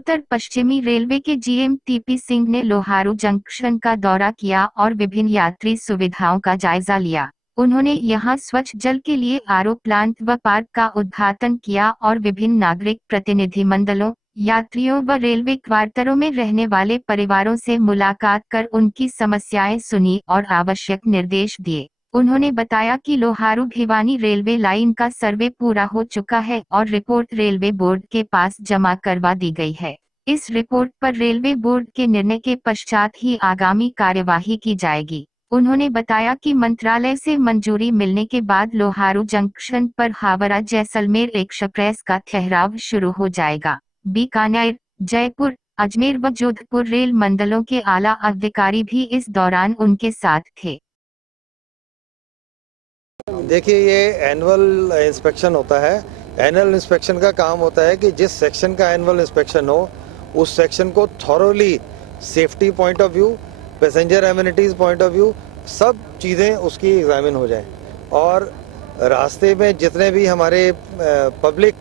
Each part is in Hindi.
उत्तर पश्चिमी रेलवे के जीएम टीपी सिंह ने लोहारू जंक्शन का दौरा किया और विभिन्न यात्री सुविधाओं का जायजा लिया। उन्होंने यहां स्वच्छ जल के लिए आरओ प्लांट व पार्क का उद्घाटन किया और विभिन्न नागरिक प्रतिनिधिमंडलों, यात्रियों व रेलवे क्वार्टरों में रहने वाले परिवारों से मुलाकात कर उनकी समस्याएं सुनी और आवश्यक निर्देश दिए। उन्होंने बताया कि लोहारू भिवानी रेलवे लाइन का सर्वे पूरा हो चुका है और रिपोर्ट रेलवे बोर्ड के पास जमा करवा दी गई है। इस रिपोर्ट पर रेलवे बोर्ड के निर्णय के पश्चात ही आगामी कार्यवाही की जाएगी। उन्होंने बताया कि मंत्रालय से मंजूरी मिलने के बाद लोहारू जंक्शन पर हावड़ा जैसलमेर एक्सप्रेस का ठहराव शुरू हो जाएगा। बीकानेर, जयपुर, अजमेर व जोधपुर रेल मंडलों के आला अधिकारी भी इस दौरान उनके साथ थे। देखिए, ये एनुअल इंस्पेक्शन होता है। एनुअल इंस्पेक्शन का काम होता है कि जिस सेक्शन का एनुअल इंस्पेक्शन हो उस सेक्शन को thoroughly safety point of view, passenger amenities point of view, सब चीज़ें उसकी एग्जामिन हो जाएं और रास्ते में जितने भी हमारे पब्लिक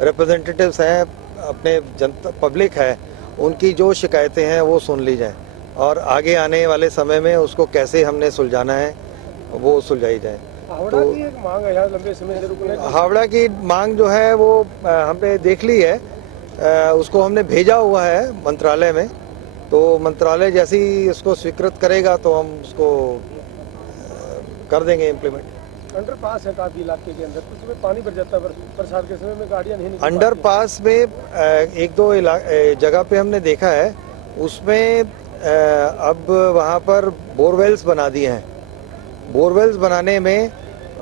रिप्रेजेंटेटिव्स हैं, अपने जनता पब्लिक है, उनकी जो शिकायतें हैं वो सुन ली जाएं और आगे आने वाले समय में उसको कैसे हमने सुलझाना है वो सुलझाई जाए। हावड़ा की एक मांग है यार, लंबे समय से रुकने की। हावड़ा की मांग जो है वो हमने देख ली है, उसको हमने भेजा हुआ है मंत्रालय में, तो मंत्रालय जैसी इसको स्वीकृत करेगा तो हम उसको कर देंगे इम्प्लीमेंट। अंडरपास है काफी इलाके के अंदर, कुछ में पानी भर जाता है, बरसात के समय में गाड़ियां नहीं निकल अंडरपास में एक दो जगह पे हमने देखा है, उसमें अब वहाँ पर बोरवेल्स बना दिए हैं। बोरवेल्स बनाने में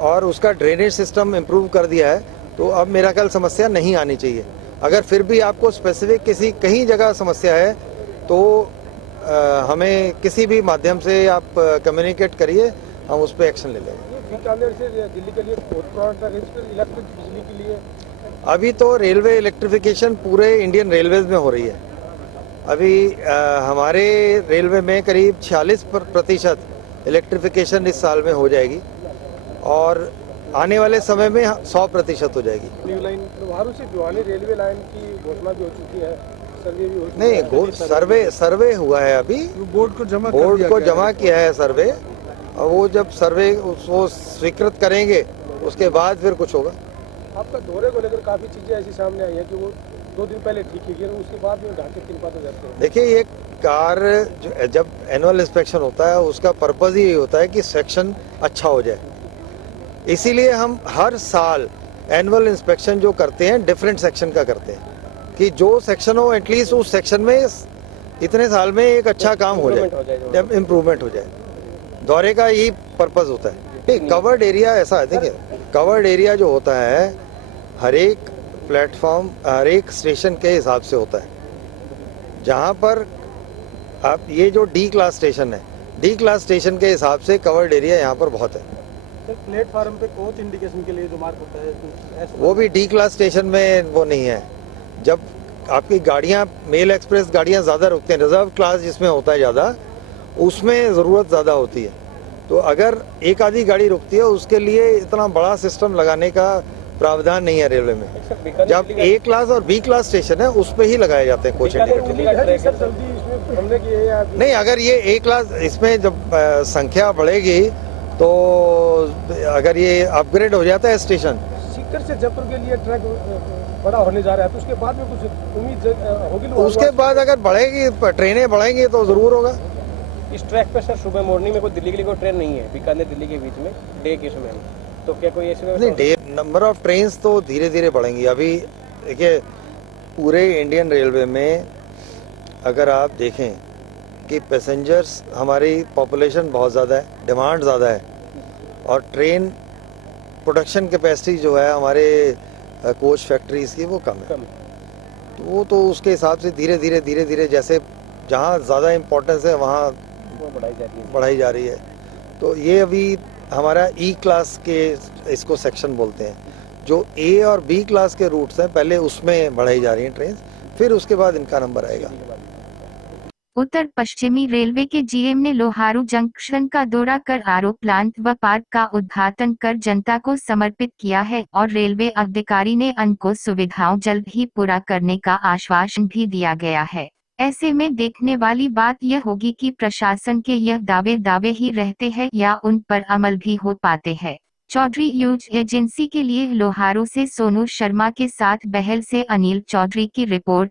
और उसका ड्रेनेज सिस्टम इम्प्रूव कर दिया है, तो अब मेरा ख्याल समस्या नहीं आनी चाहिए। अगर फिर भी आपको स्पेसिफिक कहीं जगह समस्या है तो हमें किसी भी माध्यम से आप कम्युनिकेट करिए, हम उस पर एक्शन ले लेंगे। बीकानेर से दिल्ली के लिए इलेक्ट्रिक बिजली के लिए अभी तो रेलवे इलेक्ट्रिफिकेशन पूरे इंडियन रेलवेज में हो रही है। अभी हमारे रेलवे में करीब 46% इलेक्ट्रिफिकेशन इस साल में हो जाएगी और आने वाले समय में 100% हो जाएगी। न्यू लाइन लोहारू से भिवानी रेलवे लाइन की घोषणा भी हो चुकी है, सर्वे भी हो चुका है। नहीं, सर्वे हुआ है, अभी बोर्ड को जमा किया है सर्वे, और वो जब सर्वे उसको स्वीकृत करेंगे उसके बाद फिर कुछ होगा। आपका दौरे को लेकर काफी चीजें ऐसी सामने आई है कि वो 2 दिन पहले ठीक की गई, उसके बाद में ढांचे तिलपात हो जाते हैं। देखिए, ये कार जब एनुअल इंस्पेक्शन होता है उसका पर्पज ही होता है कि सेक्शन अच्छा हो जाए। इसीलिए हम हर साल एनुअल इंस्पेक्शन जो करते हैं डिफरेंट सेक्शन का करते हैं कि जो सेक्शन हो एटलीस्ट उस सेक्शन में इतने साल में एक अच्छा काम हो जाए, इम्प्रूवमेंट हो जाए। दौरे का यही पर्पज होता है। कवर्ड एरिया ऐसा है, देखिए कवर्ड एरिया जो होता है हर एक प्लेटफॉर्म, हर एक स्टेशन के हिसाब से होता है। जहाँ पर आप ये जो डी क्लास स्टेशन है, डी क्लास स्टेशन के हिसाब से कवर्ड एरिया यहाँ पर बहुत है। प्लेटफार्म पे कोच इंडिकेशन के लिए जो मार्क होता है वो भी डी क्लास स्टेशन में वो नहीं है। जब आपकी गाड़ियाँ मेल एक्सप्रेस गाड़ियाँ ज़्यादा रुकती हैं, रिजर्व क्लास जिसमें होता है ज़्यादा, उसमें ज़रूरत ज़्यादा होती है। तो अगर एक आधी गाड़ी रुकती है उसके लिए इतना बड़ा सिस्टम लगाने का प्रावधान नहीं है रेलवे में। जब ए क्लास और बी क्लास स्टेशन है उस पे ही लगाए जाते हैं कोच इंडिकेटर। नहीं, अगर ये ए क्लास इसमें जब संख्या बढ़ेगी तो अगर ये अपग्रेड हो जाता है स्टेशन, सीकर से जयपुर के लिए ट्रैक बड़ा होने जा रहा है, तो उसके बाद में कुछ उम्मीद होगी? उसके बाद अगर बढ़ेगी, ट्रेनें बढ़ेंगी तो जरूर होगा। इस ट्रैक पे सर सुबह मॉर्निंग में कोई दिल्ली के लिए कोई ट्रेन नहीं है, बीकानेर दिल्ली के बीच में डे के समय, तो क्या कोई ऐसे नहीं? डे नंबर ऑफ ट्रेन तो धीरे धीरे बढ़ेंगी। अभी देखिए, पूरे इंडियन रेलवे में अगर आप देखें कि पैसेंजर्स, हमारी पॉपुलेशन बहुत ज़्यादा है, डिमांड ज़्यादा है और ट्रेन प्रोडक्शन कैपेसिटी जो है हमारे कोच फैक्ट्रीज़ की वो कम है। तो वो तो उसके हिसाब से धीरे धीरे जैसे जहाँ ज़्यादा इम्पोर्टेंस है वहाँ बढ़ाई जा रही है। तो ये अभी हमारा ई क्लास के इसको सेक्शन बोलते हैं, जो ए और बी क्लास के रूट्स हैं पहले उसमें बढ़ाई जा रही हैं ट्रेन, फिर उसके बाद इनका नंबर आएगा। उत्तर पश्चिमी रेलवे के जीएम ने लोहारू जंक्शन का दौरा कर आरओ प्लांट व पार्क का उद्घाटन कर जनता को समर्पित किया है और रेलवे अधिकारी ने उनको सुविधाओं जल्द ही पूरा करने का आश्वासन भी दिया गया है। ऐसे में देखने वाली बात यह होगी कि प्रशासन के यह दावे ही रहते हैं या उन पर अमल भी हो पाते हैं। चौधरी न्यूज एजेंसी के लिए लोहारू से सोनू शर्मा के साथ बहल से अनिल चौधरी की रिपोर्ट।